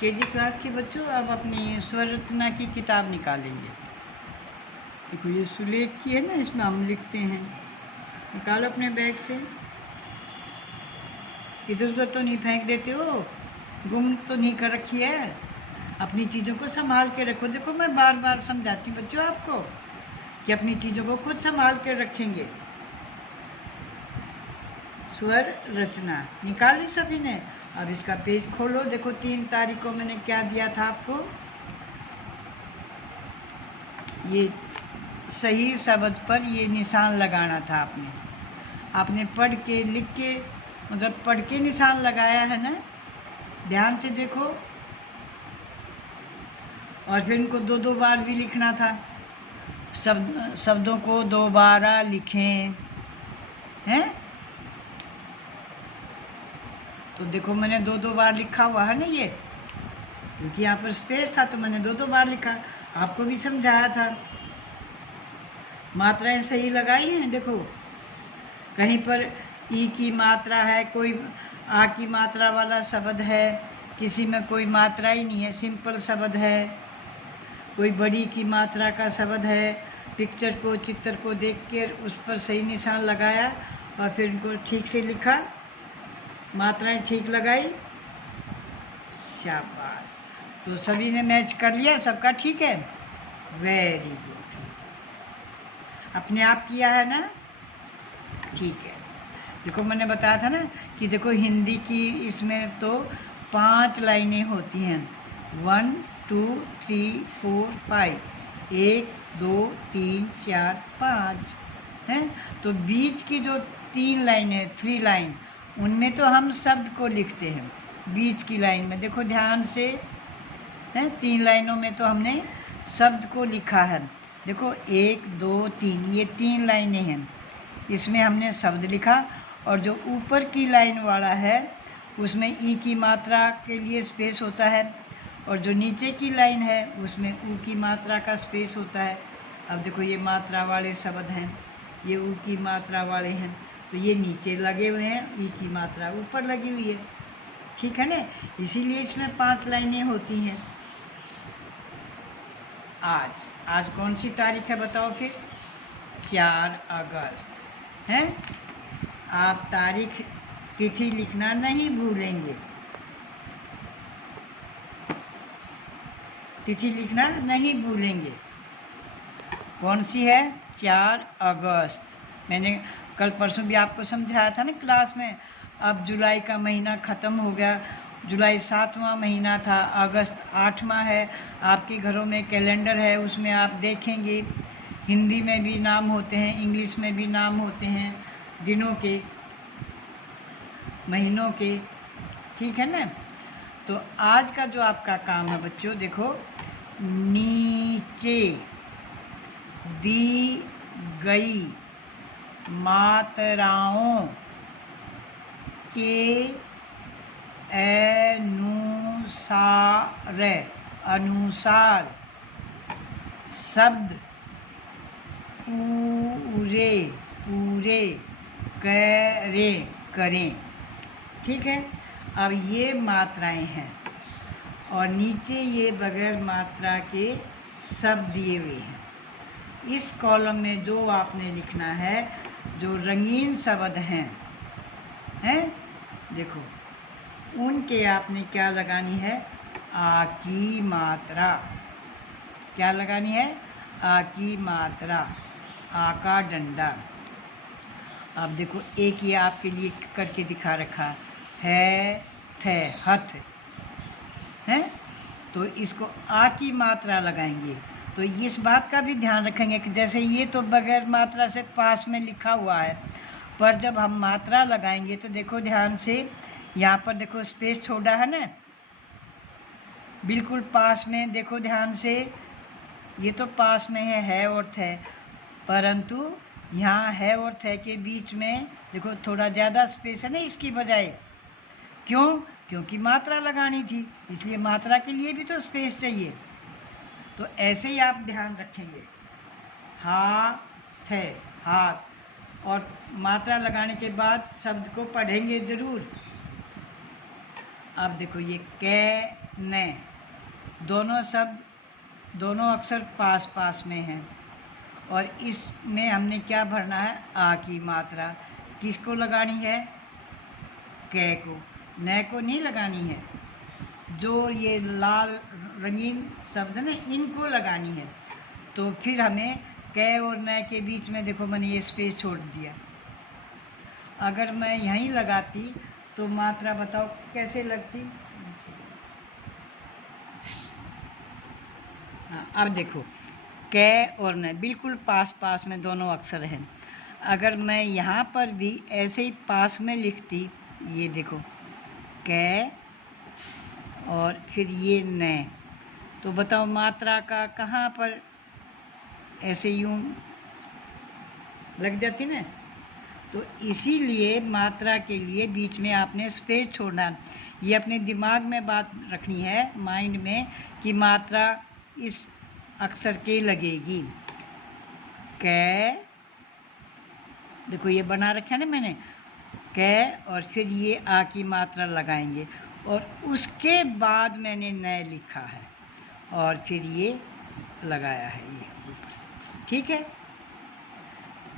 KG class के बच्चों अब अपनी स्वर रचना की किताब निकालेंगे। देखो ये सुलेख की है ना, इसमें हम लिखते हैं। निकालो अपने बैग से। इधर उधर तो नहीं फेंक देते हो, गुम तो नहीं कर रखी है। अपनी चीज़ों को संभाल के रखो। देखो मैं बार बार समझाती हूँ बच्चों आपको कि अपनी चीज़ों को खुद संभाल के रखेंगे। स्वर रचना निकाल ली सभी ने। अब इसका पेज खोलो। देखो 3 तारीख को मैंने क्या दिया था आपको, ये सही शब्द पर ये निशान लगाना था। आपने पढ़ के लिख के मतलब पढ़ के निशान लगाया है ना, ध्यान से देखो। और फिर इनको 2-2 बार भी लिखना था। शब्दों को दोबारा लिखें, हैं? तो देखो मैंने 2-2 बार लिखा हुआ है ना, ये क्योंकि यहाँ पर स्पेस था तो मैंने 2-2 बार लिखा। आपको भी समझाया था। मात्राएं सही लगाई हैं। देखो कहीं पर ई की मात्रा है, कोई आ की मात्रा वाला शब्द है, किसी में कोई मात्रा ही नहीं है, सिंपल शब्द है। कोई बड़ी की मात्रा का शब्द है। चित्र को देख कर उस पर सही निशान लगाया और फिर उनको ठीक से लिखा, मात्राएं ठीक लगाई। शाबाश। तो सभी ने मैच कर लिया, सबका ठीक है, वेरी गुड। अपने आप किया है ना, ठीक है। देखो मैंने बताया था ना कि देखो हिंदी की इसमें तो 5 लाइनें होती हैं। 1 2 3 4 5, 1 2 3 4 5 हैं। तो बीच की जो 3 लाइनें, 3 लाइन, उनमें तो हम शब्द को लिखते हैं। बीच की लाइन में देखो ध्यान से, हैं, 3 लाइनों में तो हमने शब्द को लिखा है। देखो 1 2 3, ये 3 लाइनें हैं, इसमें हमने शब्द लिखा। और जो ऊपर की लाइन वाला है उसमें ई की मात्रा के लिए स्पेस होता है, और जो नीचे की लाइन है उसमें ऊ की मात्रा का स्पेस होता है। अब देखो ये मात्रा वाले शब्द हैं, ये ऊ की मात्रा वाले हैं, तो ये नीचे लगे हुए हैं, ई की मात्रा ऊपर लगी हुई है, ठीक है ना। इसीलिए इसमें 5 लाइनें होती हैं। आज कौन सी तारीख है बताओ फिर? 4 अगस्त है। आप तारीख तिथि लिखना नहीं भूलेंगे, तिथि लिखना नहीं भूलेंगे। कौन सी है? 4 अगस्त। मैंने कल परसों भी आपको समझाया था ना क्लास में। अब जुलाई का महीना ख़त्म हो गया। जुलाई 7वां महीना था, अगस्त 8वां है। आपके घरों में कैलेंडर है, उसमें आप देखेंगे हिंदी में भी नाम होते हैं, इंग्लिश में भी नाम होते हैं, दिनों के, महीनों के, ठीक है ना। तो आज का जो आपका काम है बच्चों, देखो नीचे दी गई मात्राओं के अनुसार शब्द पूरे करें, ठीक है। अब ये मात्राएं हैं और नीचे ये बगैर मात्रा के शब्द दिए हुए हैं। इस कॉलम में जो आपने लिखना है, जो रंगीन शब्द हैं, देखो उनके आपने क्या लगानी है? आ की मात्रा। क्या लगानी है? आ की मात्रा, आ का डंडा। अब देखो एक ये आपके लिए करके दिखा रखा है, थे, हथ है, तो इसको आ की मात्रा लगाएंगे। तो इस बात का भी ध्यान रखेंगे कि जैसे ये तो बगैर मात्रा से पास में लिखा हुआ है, पर जब हम मात्रा लगाएंगे तो देखो ध्यान से, यहाँ पर देखो स्पेस छोड़ा है ना, बिल्कुल पास में। देखो ध्यान से, ये तो पास में है और थे, परंतु यहाँ है और थे के बीच में देखो थोड़ा ज़्यादा स्पेस है ना इसकी बजाय। क्यों? क्योंकि मात्रा लगानी थी, इसलिए मात्रा के लिए भी तो स्पेस चाहिए। तो ऐसे ही आप ध्यान रखेंगे, हाथ है, हाथ, और मात्रा लगाने के बाद शब्द को पढ़ेंगे ज़रूर। अब देखो ये कै ने, दोनों शब्द दोनों अक्षर पास पास में हैं और इसमें हमने क्या भरना है, आ की मात्रा किसको लगानी है, कै को, न को नहीं लगानी है। जो ये लाल रंगीन शब्द ना इनको लगानी है। तो फिर हमें कै और न के बीच में देखो मैंने ये स्पेस छोड़ दिया। अगर मैं यहीं लगाती तो मात्रा बताओ कैसे लगती। हाँ, अब देखो कै और न बिल्कुल पास पास में दोनों अक्षर हैं। अगर मैं यहाँ पर भी ऐसे ही पास में लिखती, ये देखो कै और फिर ये न, तो बताओ मात्रा का कहाँ पर ऐसे यूं लग जाती ना। तो इसीलिए मात्रा के लिए बीच में आपने स्पेस छोड़ना। ये अपने दिमाग में बात रखनी है, माइंड में, कि मात्रा इस अक्षर के लगेगी। कै, देखो ये बना रखा है ना मैंने, कै और फिर ये आ की मात्रा लगाएंगे और उसके बाद मैंने न लिखा है और फिर ये लगाया है ये ऊपर से, ठीक है।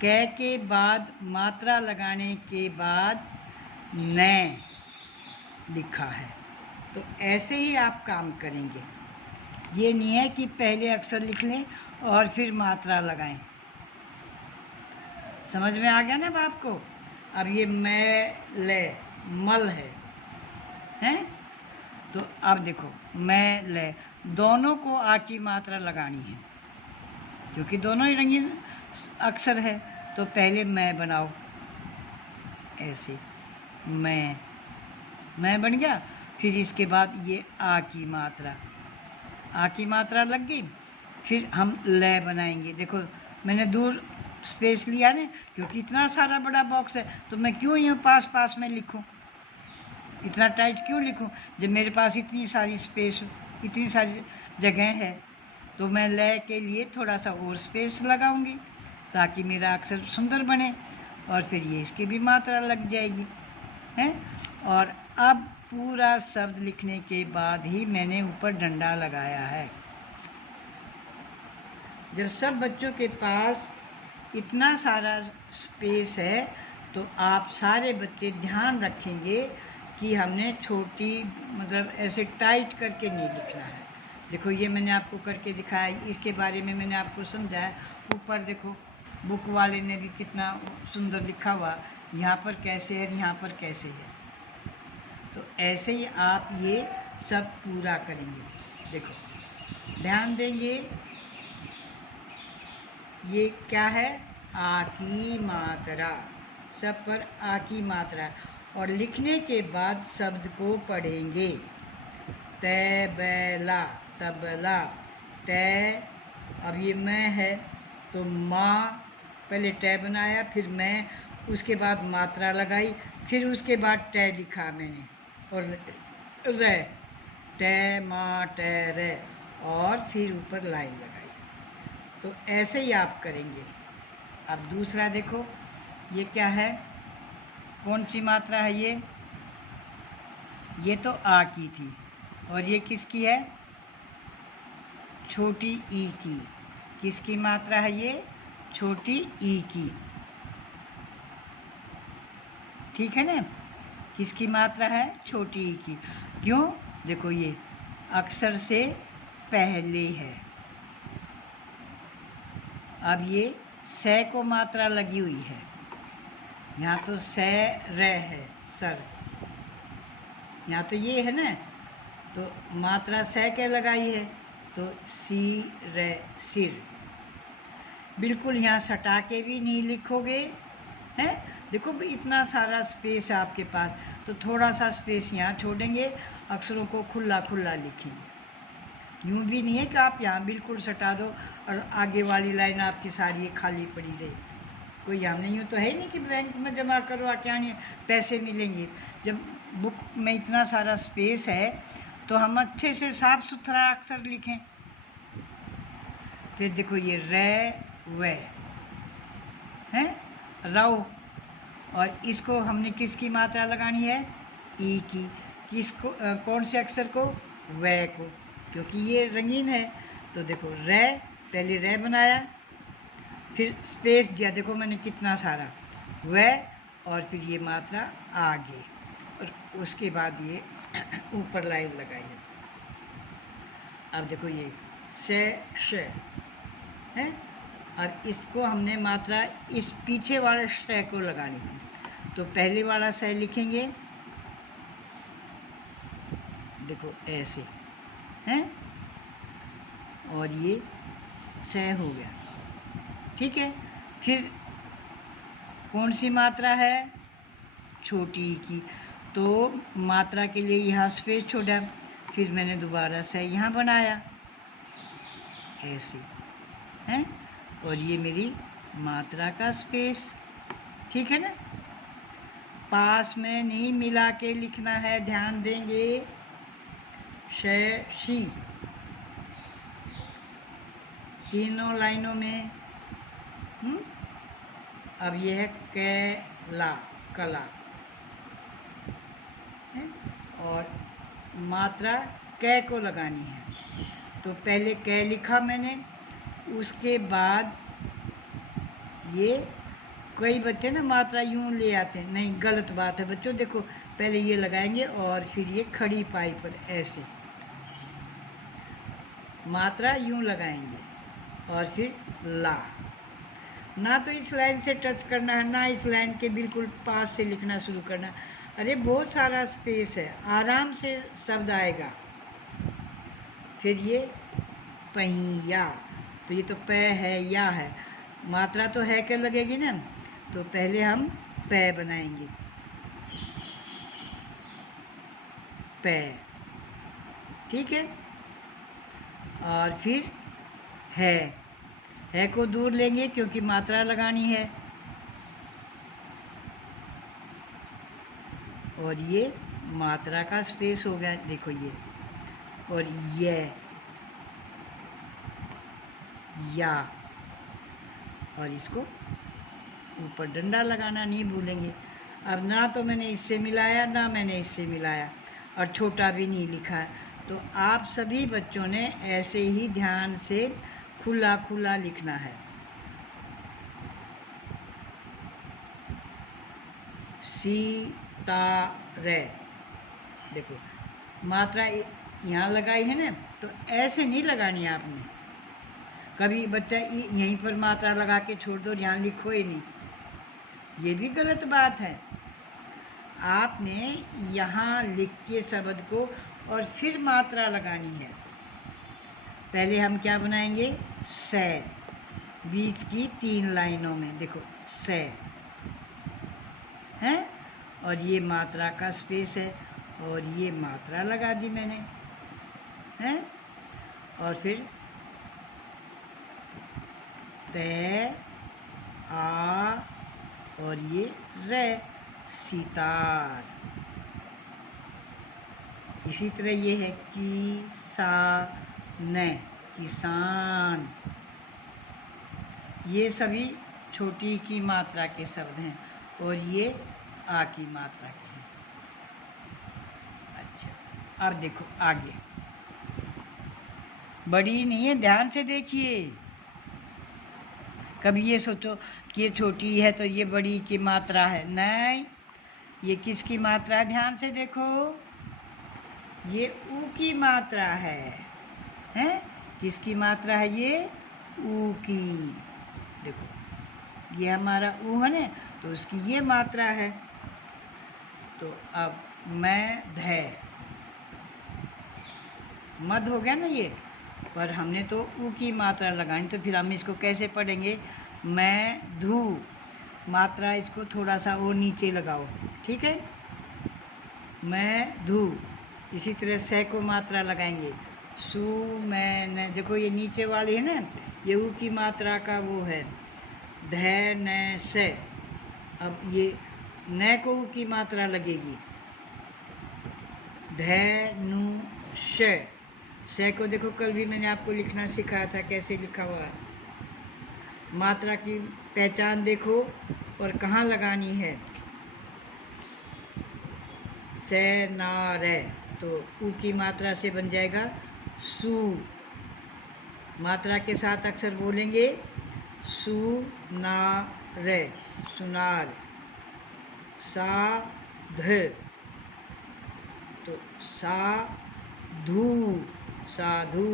कै के बाद मात्रा लगाने के बाद न लिखा है। तो ऐसे ही आप काम करेंगे। ये नहीं है कि पहले अक्षर लिख लें और फिर मात्रा लगाएं। समझ में आ गया ना बात को। अब ये मैं ले मल है, हैं? तो अब देखो मैं ले, दोनों को आ की मात्रा लगानी है क्योंकि दोनों ही रंगीन अक्षर है। तो पहले मैं बनाओ, ऐसे मैं बन गया। फिर इसके बाद ये आ की मात्रा लग गई। फिर हम ले बनाएंगे। देखो मैंने दूर स्पेस लिया ना, क्योंकि इतना सारा बड़ा बॉक्स है तो मैं क्यों यूँ पास पास में लिखूं, इतना टाइट क्यों लिखूं जब मेरे पास इतनी सारी स्पेस, इतनी सारी जगह है। तो मैं ले के लिए थोड़ा सा और स्पेस लगाऊंगी ताकि मेरा अक्षर सुंदर बने और फिर ये इसकी भी मात्रा लग जाएगी, हैं। और अब पूरा शब्द लिखने के बाद ही मैंने ऊपर डंडा लगाया है। जब सब बच्चों के पास इतना सारा स्पेस है तो आप सारे बच्चे ध्यान रखेंगे कि हमने छोटी, मतलब ऐसे टाइट करके नहीं लिखना है। देखो ये मैंने आपको करके दिखाया, इसके बारे में मैंने आपको समझाया। ऊपर देखो बुक वाले ने भी कितना सुंदर लिखा हुआ, यहाँ पर कैसे है, यहाँ पर कैसे है। तो ऐसे ही आप ये सब पूरा करेंगे। देखो ध्यान देंगे, ये क्या है, आ की मात्रा, सब पर आ की मात्रा। और लिखने के बाद शब्द को पढ़ेंगे। तैबला, तबला, तै, अब ये मैं है तो माँ, पहले टै बनाया फिर मैं, उसके बाद मात्रा लगाई, फिर उसके बाद टै लिखा मैंने और रे, टै माँ टै रे, और फिर ऊपर लाइन लगाई। तो ऐसे ही आप करेंगे। अब दूसरा देखो ये क्या है, कौन सी मात्रा है ये तो आ की थी और ये किसकी है, छोटी ई की। किसकी मात्रा है ये, छोटी ई की, ठीक है ना। किसकी मात्रा है, छोटी ई की। क्यों, देखो ये अक्षर से पहले है। अब ये से को मात्रा लगी हुई है, यहाँ तो से रे है, सर, यहाँ तो ये है ना, तो मात्रा से के लगाई है तो सी रे, सिर। बिल्कुल यहाँ सटा के भी नहीं लिखोगे, हैं। देखो इतना सारा स्पेस है आपके पास, तो थोड़ा सा स्पेस यहाँ छोड़ेंगे, अक्षरों को खुला खुला लिखेंगे। यूँ भी नहीं है कि आप यहाँ बिल्कुल सटा दो और आगे वाली लाइन आपकी सारी खाली पड़ी रही। कोई हमने यूँ तो है ही नहीं कि बैंक में जमा करवा के आने पैसे मिलेंगे। जब बुक में इतना सारा स्पेस है तो हम अच्छे से साफ सुथरा अक्षर लिखें। फिर देखो ये रे वे हैं, रव, और इसको हमने किसकी मात्रा लगानी है, ई की। किसको, कौन से अक्षर को, वै को, क्योंकि ये रंगीन है। तो देखो रे, पहले रे बनाया, फिर स्पेस दिया, देखो मैंने कितना सारा, वै, और फिर ये मात्रा आगे, और उसके बाद ये ऊपर लाइन लगाई है। अब देखो ये से श है, और इसको हमने मात्रा इस पीछे वाले श को लगानी है। तो पहले वाला स लिखेंगे, देखो ऐसे हैं, और ये स हो गया, ठीक है। फिर कौन सी मात्रा है, छोटी की, तो मात्रा के लिए यहाँ स्पेस छोड़ा, फिर मैंने दोबारा से यहाँ बनाया ऐसे हैं, और ये मेरी मात्रा का स्पेस, ठीक है ना। पास में नहीं मिला के लिखना है, ध्यान देंगे। शी, तीनों लाइनों में। अब ये है कैला, कला है, और मात्रा कै को लगानी है। तो पहले कै लिखा मैंने, उसके बाद ये कई बच्चे ना मात्रा यूं ले आते हैं, नहीं गलत बात है बच्चों। देखो पहले ये लगाएंगे और फिर ये खड़ी पाई पर ऐसे मात्रा यूं लगाएंगे, और फिर ला। ना तो इस लाइन से टच करना है, ना इस लाइन के बिल्कुल पास से लिखना शुरू करना। अरे बहुत सारा स्पेस है, आराम से शब्द आएगा। फिर ये पहिया, तो ये तो पै है या है, मात्रा तो है क्या लगेगी ना, तो पहले हम पै बनाएंगे, पै, ठीक है। और फिर है को दूर लेंगे क्योंकि मात्रा लगानी है, और ये मात्रा का स्पेस हो गया, देखो ये, और ये या, और इसको ऊपर डंडा लगाना नहीं भूलेंगे। अब ना तो मैंने इससे मिलाया, ना मैंने इससे मिलाया, और छोटा भी नहीं लिखा है। तो आप सभी बच्चों ने ऐसे ही ध्यान से खुला खुला लिखना है। सीतारे, देखो मात्रा यहाँ लगाई है ना, तो ऐसे नहीं लगानी है आपने। कभी बच्चा यहीं पर मात्रा लगा के छोड़ दो, यहाँ लिखो ही नहीं, ये भी गलत बात है। आपने यहाँ लिख के शब्द को और फिर मात्रा लगानी है। पहले हम क्या बनाएंगे, से, बीच की 3 लाइनों में देखो से है, और ये मात्रा का स्पेस है, और ये मात्रा लगा दी मैंने है, और फिर ते, आ, और ये रे, सितार। इसी तरह ये है किसान, ये सभी छोटी की मात्रा के शब्द हैं, और ये आ की मात्रा के हैं। अच्छा, अब देखो आगे, बड़ी नहीं है, ध्यान से देखिए। कभी ये सोचो कि ये छोटी है तो ये बड़ी की मात्रा है, नहीं, ये किसकी मात्रा है, ध्यान से देखो, ये ऊ की मात्रा है, हैं? किसकी मात्रा है, ये ऊ की। देखो ये हमारा ऊ है ना, तो उसकी ये मात्रा है। तो अब मैं धै, मद हो गया ना ये, पर हमने तो ऊ की मात्रा लगानी, तो फिर हम इसको कैसे पढ़ेंगे, मैं धू, मात्रा इसको थोड़ा सा वो नीचे लगाओ, ठीक है, मैं धू। इसी तरह से को मात्रा लगाएंगे, सु मैं, देखो ये नीचे वाली है ना, ये ऊ की मात्रा का वो है, धै न से। अब ये न को ऊ की मात्रा लगेगी, धै नु से को देखो कल भी मैंने आपको लिखना सिखाया था, कैसे लिखा हुआ है। मात्रा की पहचान देखो और कहाँ लगानी है, से ना रे, तो ऊ की मात्रा से बन जाएगा सू। मात्रा के साथ अक्षर बोलेंगे सू ना रे सुनार। साध तो साधु साधु।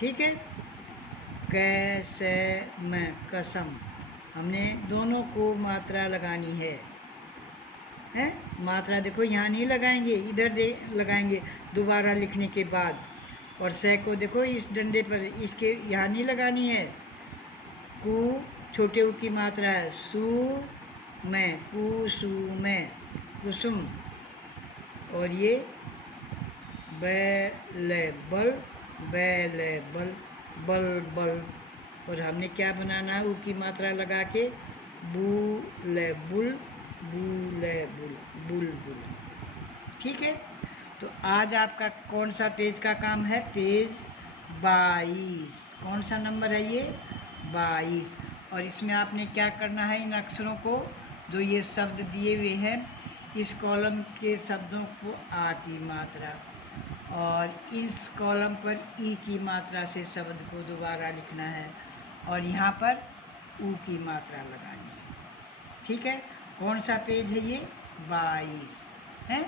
ठीक है। कैसे में कसम, हमने दोनों को मात्रा लगानी है। मात्रा देखो यहाँ नहीं लगाएंगे, इधर दे लगाएंगे दोबारा लिखने के बाद। और से को देखो इस डंडे पर, इसके यहाँ नहीं लगानी है। कु छोटे ऊ की मात्रा है, सु में कुसु में कुसुम। और ये बैले बल बैले बल बल बल। और हमने क्या बनाना है, ऊ की मात्रा लगा के बुले बुल बुले बुल बुल बुल। ठीक है। तो आज आपका कौन सा पेज का काम है? पेज 22। कौन सा नंबर है ये? 22। और इसमें आपने क्या करना है, इन अक्षरों को जो ये शब्द दिए हुए हैं, इस कॉलम के शब्दों को आ की मात्रा और इस कॉलम पर ई की मात्रा से शब्द को दोबारा लिखना है और यहाँ पर ऊ की मात्रा लगानी है। ठीक है। कौन सा पेज है ये? 22 है।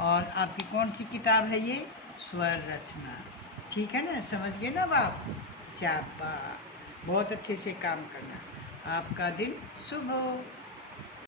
और आपकी कौन सी किताब है ये? स्वर रचना। ठीक है ना, समझ गए ना आप? शाबाश, बहुत अच्छे से काम करना। आपका दिन शुभ हो।